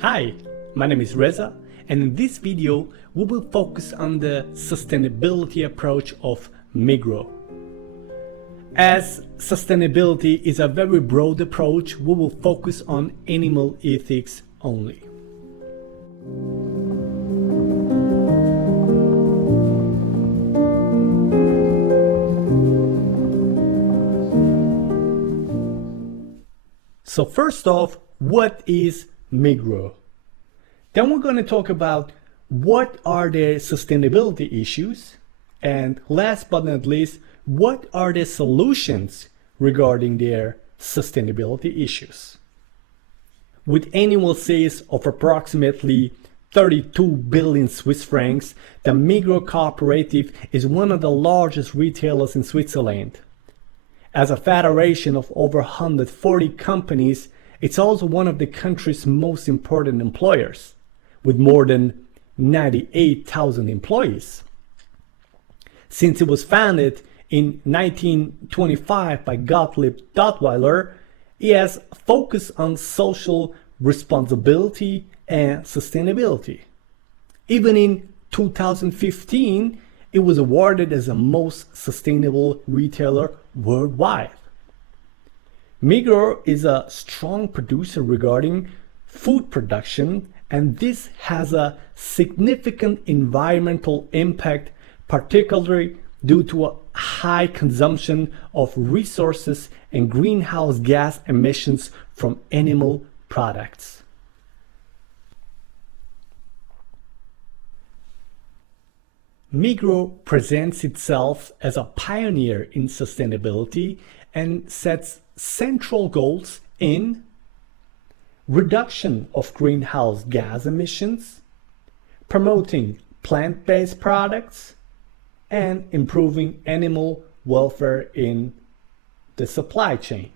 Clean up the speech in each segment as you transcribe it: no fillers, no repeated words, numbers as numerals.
Hi, my name is Reza, and in this video we will focus on the sustainability approach of Migros. As sustainability is a very broad approach, we will focus on animal ethics only. So first off, what is Migros? Then we're going to talk about what are the sustainability issues, and last but not least, what are the solutions regarding their sustainability issues. With annual sales of approximately 32 billion Swiss francs, the Migros cooperative is one of the largest retailers in Switzerland. As a federation of over 140 companies, it's also one of the country's most important employers, with more than 98,000 employees. Since it was founded in 1925 by Gottlieb Duttweiler, it has focused on social responsibility and sustainability. Even in 2015, it was awarded as the most sustainable retailer worldwide. Migros is a strong producer regarding food production, and this has a significant environmental impact, particularly due to a high consumption of resources and greenhouse gas emissions from animal products. Migros presents itself as a pioneer in sustainability and sets central goals in reduction of greenhouse gas emissions, promoting plant-based products, and improving animal welfare in the supply chain.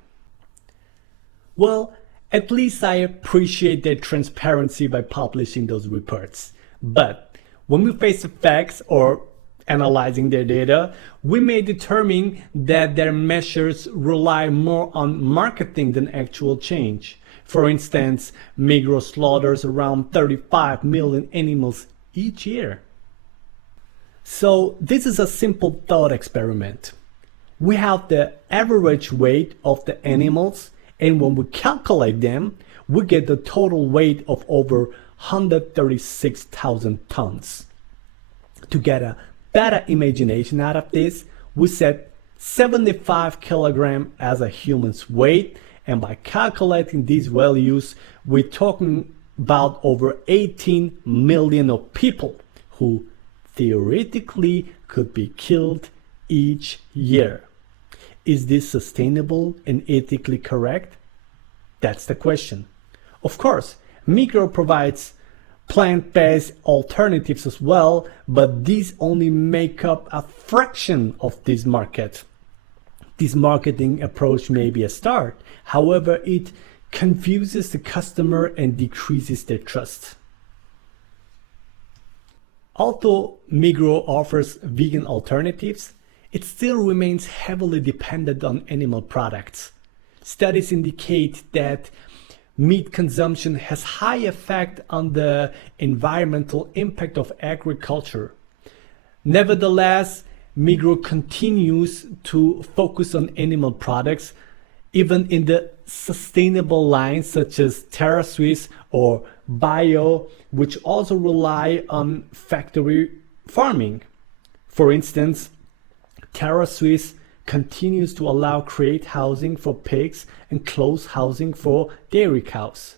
Well, at least I appreciate their transparency by publishing those reports. But when we face the facts or analyzing their data, we may determine that their measures rely more on marketing than actual change. For instance, Migros slaughters around 35 million animals each year. So this is a simple thought experiment. We have the average weight of the animals, and when we calculate them, we get the total weight of over 136,000 tons. To get a better imagination out of this, we set 75 kilograms as a human's weight, and by calculating these values, we're talking about over 18 million of people who theoretically could be killed each year. Is this sustainable and ethically correct? That's the question. Of course, Migros provides plant-based alternatives as well, but these only make up a fraction of this market. This marketing approach may be a start, however, it confuses the customer and decreases their trust. Although Migros offers vegan alternatives, it still remains heavily dependent on animal products. Studies indicate that meat consumption has high effect on the environmental impact of agriculture. Nevertheless, Migros continues to focus on animal products, even in the sustainable lines such as Terra Suisse or Bio, which also rely on factory farming. For instance, Terra Suisse continues to allow crate housing for pigs and closed housing for dairy cows.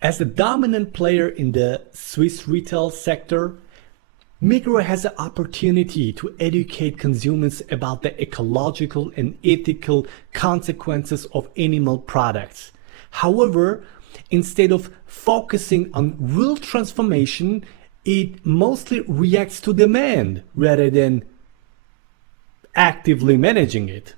As the dominant player in the Swiss retail sector, Migros has the opportunity to educate consumers about the ecological and ethical consequences of animal products. However, instead of focusing on real transformation, it mostly reacts to demand rather than actively managing it.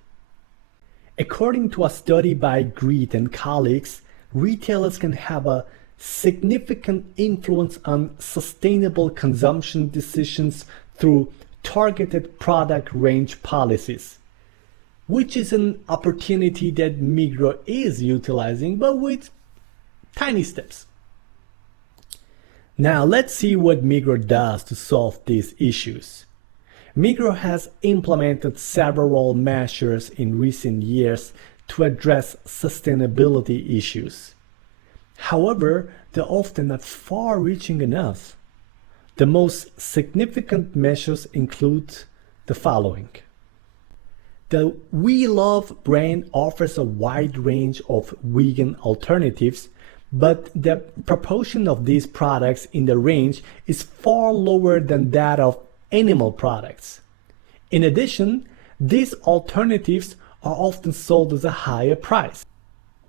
According to a study by Greed and colleagues, retailers can have a significant influence on sustainable consumption decisions through targeted product range policies, which is an opportunity that Migros is utilizing, but with Tiny steps. Now let's see what Migros does to solve these issues. Migros has implemented several measures in recent years to address sustainability issues. However, they're often not far-reaching enough. The most significant measures include the following. The We Love brand offers a wide range of vegan alternatives, but the proportion of these products in the range is far lower than that of animal products. In addition, these alternatives are often sold at a higher price,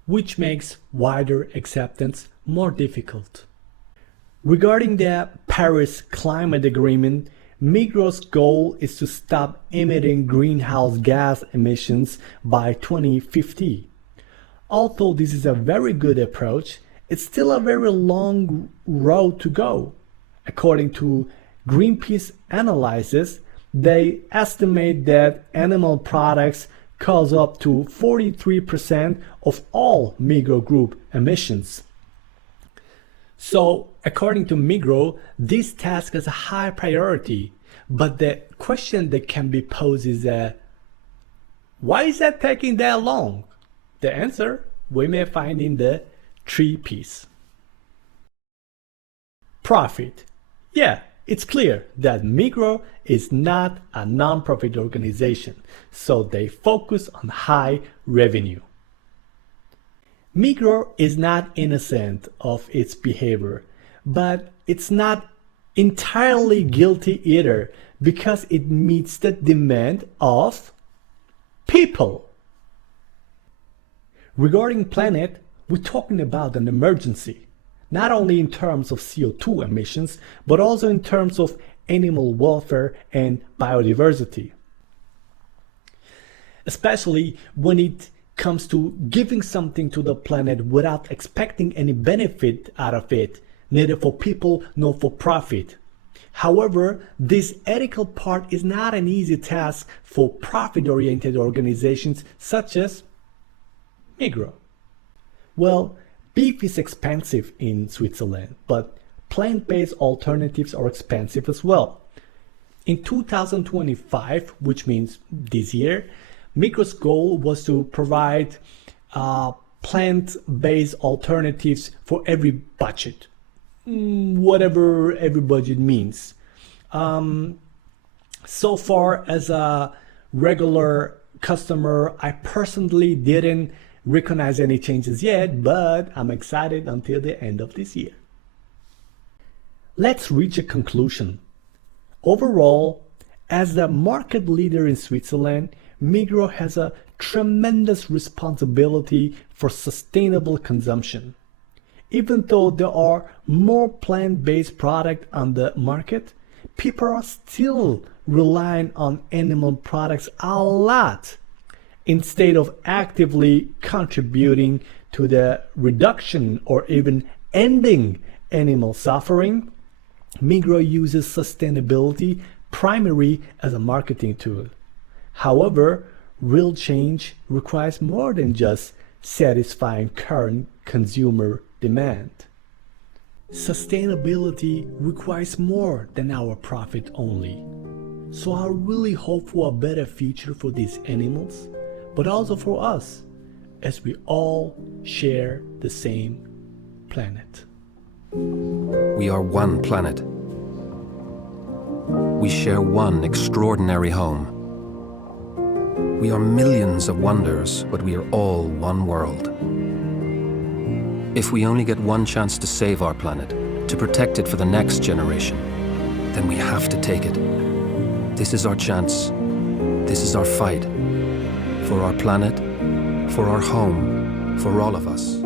which makes wider acceptance more difficult. Regarding the Paris Climate Agreement, Migros' goal is to stop emitting greenhouse gas emissions by 2050. Although this is a very good approach, it's still a very long road to go. According to Greenpeace analysis, they estimate that animal products cause up to 43% of all Migros Group emissions. So, according to Migros, this task is a high priority, but the question that can be posed is why is that taking that long? The answer we may find in the 3 P's. Profit. Yeah, it's clear that Migros is not a non-profit organization, so they focus on high revenue. Migros is not innocent of its behavior, but it's not entirely guilty either because it meets the demand of people. Regarding planet, we're talking about an emergency, not only in terms of CO2 emissions, but also in terms of animal welfare and biodiversity. Especially when it comes to giving something to the planet without expecting any benefit out of it, neither for people nor for profit. However, this ethical part is not an easy task for profit-oriented organizations such as Migros. Well, beef is expensive in Switzerland, but plant-based alternatives are expensive as well. In 2025, which means this year, Migros' goal was to provide plant-based alternatives for every budget, whatever every budget means. So far, as a regular customer, I personally didn't recognize any changes yet, but I'm excited until the end of this year. Let's reach a conclusion. Overall, as the market leader in Switzerland, Migros has a tremendous responsibility for sustainable consumption. Even though there are more plant-based products on the market, people are still relying on animal products a lot. Instead of actively contributing to the reduction or even ending animal suffering, Migros uses sustainability primarily as a marketing tool. However, real change requires more than just satisfying current consumer demand. Sustainability requires more than our profit only. So I really hope for a better future for these animals, but also for us, as we all share the same planet. We are one planet. We share one extraordinary home. We are millions of wonders, but we are all one world. If we only get one chance to save our planet, to protect it for the next generation, then we have to take it. This is our chance. This is our fight. For our planet, for our home, for all of us.